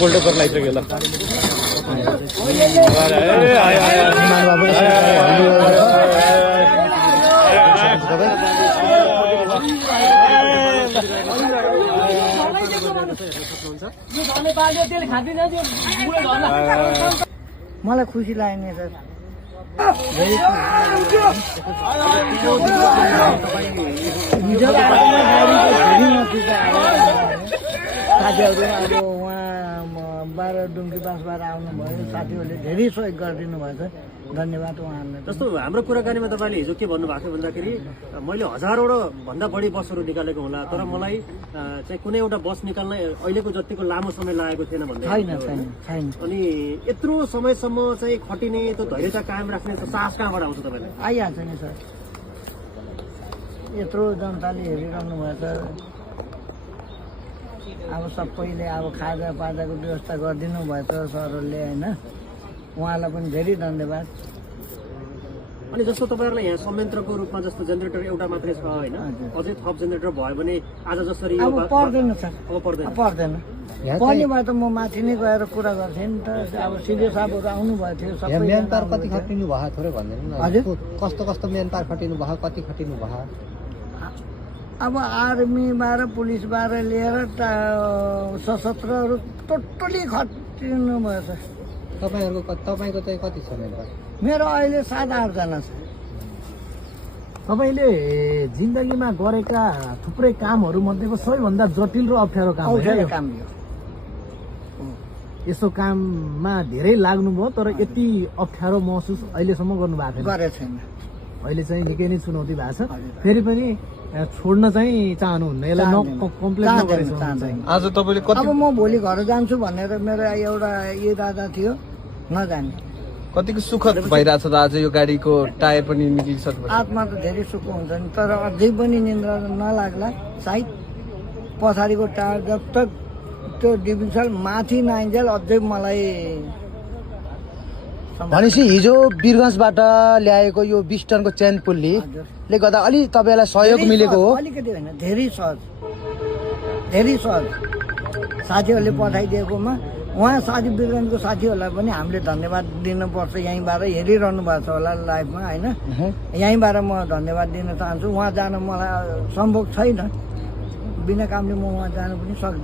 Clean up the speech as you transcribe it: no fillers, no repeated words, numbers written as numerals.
पोल्टो कर लाइसक्यो ल मलाई खुसी लाग्ने सर साथीहरू अब उहाँ 12 डुङ्गी बासबाट आउनुभयो साथीहरूले धेरै सहयोग गरिदिनु भएछ धन्यवाद उहाँहरूलाई जस्तो हाम्रो कुराकानीमा तपाईँले हिजो के भन्नुभएको थियो भन्दाखेरि मैले हजारवटा भन्दा बढी बसहरू निकालेको होला तर मलाई चाहिँ कुनै एउटा बस निकाल्न अहिलेको जतिको लामो समय लागेको थिएन भन्दै छैन अनि यत्रो समयसम्म चाहिँ खटिने त्यो धैर्यता कायम राख्ने साहस कहाँबाट आउँछ तपाईँलाई? आइहाल्छ नि सर यत्रो जनताले हेरिरहनु भएछ अब सबैले अब खाजा पाजाको व्यवस्था गरिदिनु भएछ सरहरूले होइन उहाँलाई पनि धेरै धन्यवाद। अनि जस्तो तपाईँहरूलाई यहाँ संयन्त्रको रूपमा जस्तो जेनेरेटर एउटा मात्रै छ होइन अझै थप जेनेरेटर भयो भने आज जसरी अब पर्दैन सर अब पर्दैन पर्ने भए त म माथि नै गएर कुरा गर्थेँ नि त अब सिधै साहबहरू आउनु भएको थियो सबै म्यान पावर कति खटिनु भयो थोरै भनिदिनु न हजुर कस्तो कस्तो म्यान पावर खटिनु भयो कति खटिनु भयो? अब आर्मीबाट पुलिसबाट लिएर सशस्त्रहरू टोटली खटिनु भएछ। तपाईँको चाहिँ कति छ म्यान पावर? मेरो अहिले 7-8 जना छ। तपाईँले जिन्दगीमा गरेका थुप्रै कामहरू मध्येको सबैभन्दा जटिल र अप्ठ्यारो काम हो काम यो यसो काममा धेरै लाग्नुभयो तर यति अप्ठ्यारो महसुस अहिलेसम्म गर्नु भएको छैन? गरेको छैन। अहिले चाहिँ निकै नै चुनौती भएको छ फेरि पनि छोड्न चाहिँ चाहनुहुन्न यसलाई कम्प्लिट नगरेसम्म आज तपाईँले कति अब म भोलि घर जान्छु भनेर मेरो एउटा इरादा थियो नजाने। कतिको सुखद भइरहेछ त आज यो गाडीको टायर पनि निक्लिसक्यो आत्मा त धेरै सुख हुन्छ नि तर अझै पनि निन्द्रा नलाग्ला सायद पछाडिको टायर जब तक त्यो डिभिजन माथि नआइन्जेल अझै मलाई भनेपछि हिजो वीरगञ्जबाट ल्याएको यो 20 टनको चेन पुल्लीले गर्दा अलि तपाईँलाई सहयोग मिलेको हो? अलिकति होइन धेरै सहज साथीहरूले पठाइदिएकोमा उहाँ साथी वीरगञ्जको साथीहरूलाई पनि हामीले धन्यवाद दिनुपर्छ यहीँबाट हेरिरहनु भएको छ होला लाइभमा होइन यहीँबाट म धन्यवाद दिन चाहन्छु। उहाँ जान मलाई सम्भव छैन बिना कामले म उहाँ जानु पनि सक्दैन।